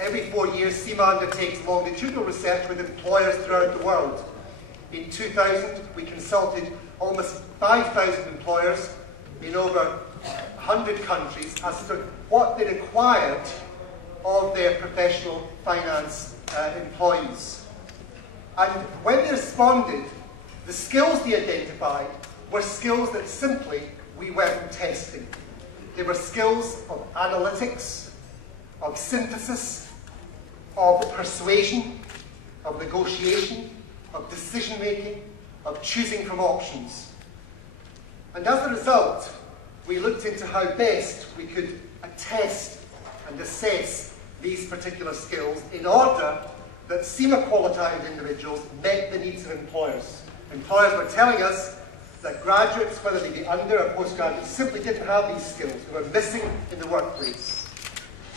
every 4 years, CIMA undertakes longitudinal research with employers throughout the world. In 2000, we consulted almost 5,000 employers in over 100 countries as to what they required of their professional finance employees. And when they responded, the skills they identified were skills that simply we weren't testing. They were skills of analytics, of synthesis, of persuasion, of negotiation, of decision-making, of choosing from options. And as a result, we looked into how best we could attest and assess these particular skills in order that CIMA qualified individuals met the needs of employers. Employers were telling us that graduates, whether they be under or postgraduates, simply didn't have these skills. They were missing in the workplace.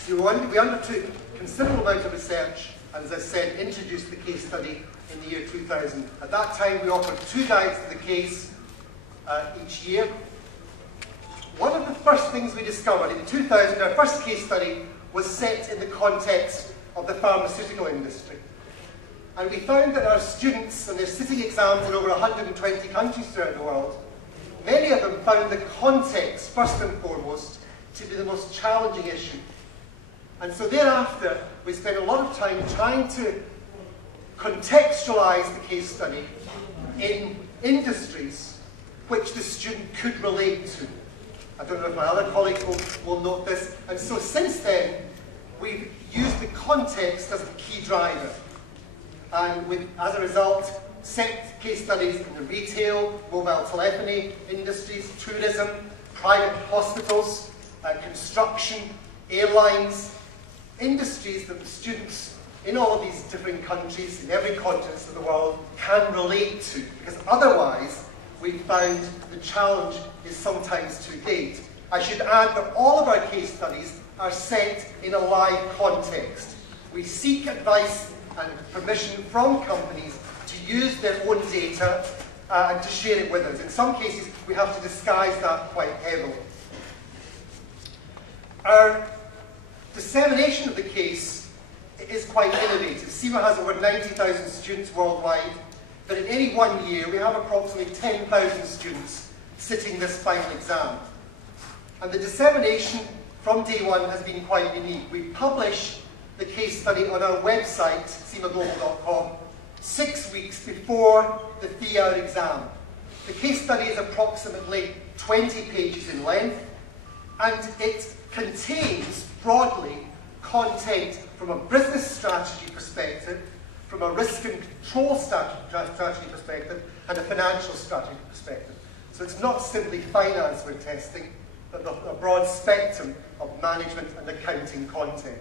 So we undertook a considerable amount of research and, as I said, introduced the case study in the year 2000. At that time, we offered 2 guides to the case each year. One of the first things we discovered in 2000, our first case study was set in the context of the pharmaceutical industry. And we found that our students, and they're sitting exams in over 120 countries throughout the world, many of them found the context, first and foremost, to be the most challenging issue. And so thereafter, we spent a lot of time trying to contextualize the case study in industries which the student could relate to. I don't know if my other colleagues will note this. And so since then, we've used the context as a key driver. And as a result, set case studies in the retail, mobile telephony industries, tourism, private hospitals, construction, airlines, industries that the students in all of these different countries, in every continent of the world, can relate to. Because otherwise, we've found the challenge is sometimes too great. I should add that all of our case studies are set in a live context. We seek advice and permission from companies to use their own data and to share it with us. In some cases, we have to disguise that quite heavily. Our dissemination of the case is quite innovative. CIMA has over 90,000 students worldwide, but in any 1 year, we have approximately 10,000 students sitting this final exam. And the dissemination from day one has been quite unique. We publish the case study on our website, cimaglobal.com, 6 weeks before the 3-hour exam. The case study is approximately 20 pages in length, and it contains, broadly, content from a business strategy perspective, from a risk and control strategy perspective, and a financial strategy perspective. So it's not simply finance we're testing, but a broad spectrum of management and accounting content.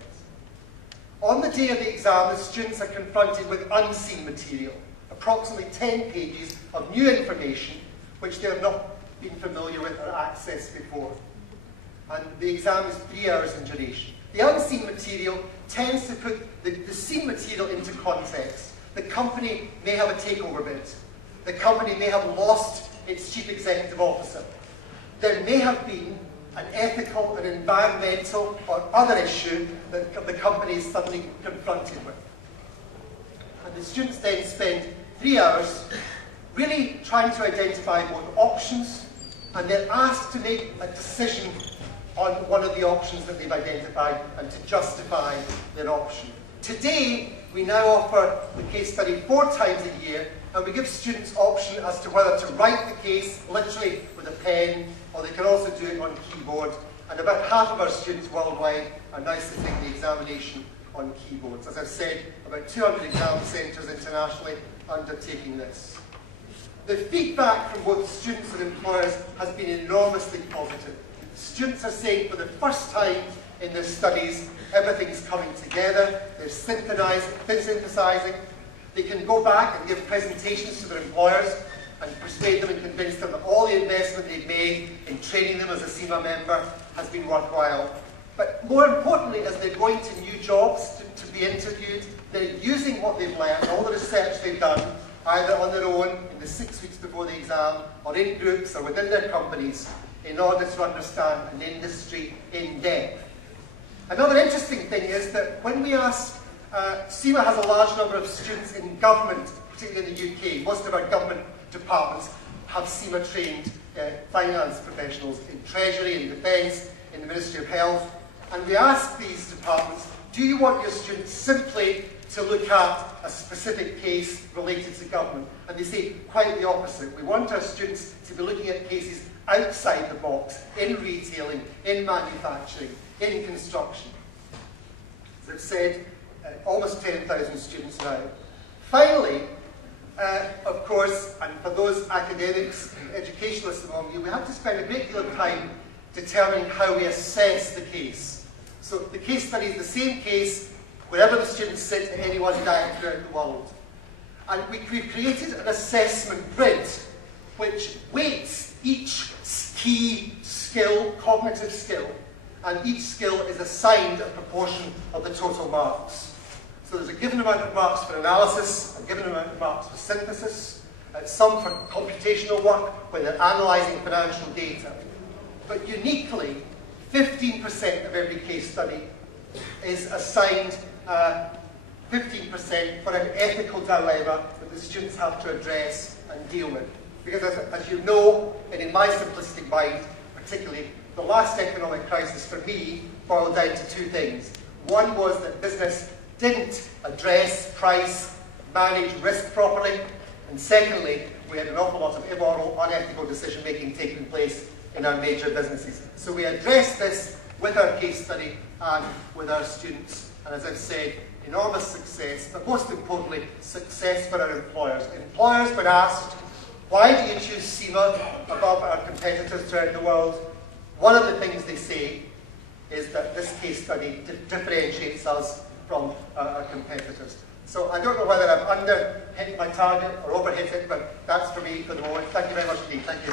On the day of the exam, the students are confronted with unseen material, approximately 10 pages of new information which they have not been familiar with or accessed before. And the exam is 3 hours in duration. The unseen material tends to put the seen material into context. The company may have a takeover bid. The company may have lost its chief executive officer. There may have been an ethical, an environmental, or other issue that the company is suddenly confronted with. And the students then spend 3 hours really trying to identify both options, and they're asked to make a decision on one of the options that they've identified and to justify their option. Today, we now offer the case study 4 times a year, and we give students option as to whether to write the case literally with a pen, or they can also do it on keyboard. And about half of our students worldwide are now sitting the examination on keyboards. As I've said, about 200 exam centres internationally undertaking this. The feedback from both students and employers has been enormously positive. Students are saying for the first time in their studies, everything's coming together, they're synthesizing. They can go back and give presentations to their employers and persuade them and convince them that all the investment they've made in training them as a CIMA member has been worthwhile. But more importantly, as they're going to new jobs to be interviewed, they're using what they've learned, all the research they've done, either on their own in the 6 weeks before the exam, or in groups or within their companies, in order to understand an industry in depth. Another interesting thing is that when we ask, CIMA has a large number of students in government, particularly in the UK. Most of our government departments have CIMA trained finance professionals in Treasury, in Defence, in the Ministry of Health. And we ask these departments, do you want your students simply to look at a specific case related to government? And they say quite the opposite. We want our students to be looking at cases outside the box, in retailing, in manufacturing, in construction. As I've said, almost 10,000 students now. Finally, of course, and for those academics and educationalists among you, we have to spend a great deal of time determining how we assess the case. So the case study is the same case wherever the students sit at any one time throughout the world. And we've created an assessment grid which weights each key skill, cognitive skill, and each skill is assigned a proportion of the total marks. So there's a given amount of marks for analysis, a given amount of marks for synthesis, some for computational work when they're analysing financial data. But uniquely, 15% of every case study is assigned 15% for an ethical dilemma that the students have to address and deal with. Because as you know, and in my simplistic mind particularly, the last economic crisis for me boiled down to two things. One was that business didn't address, price, manage risk properly, and secondly, we had an awful lot of immoral, unethical decision-making taking place in our major businesses. So we addressed this with our case study and with our students, and as I've said, enormous success, but most importantly, success for our employers. Employers, when asked, why do you choose CIMA above our competitors throughout the world? One of the things they say is that this case study differentiates us from our competitors. So I don't know whether I've under-hit my target or over-hit it, but that's for me for the moment. Thank you very much indeed. Thank you.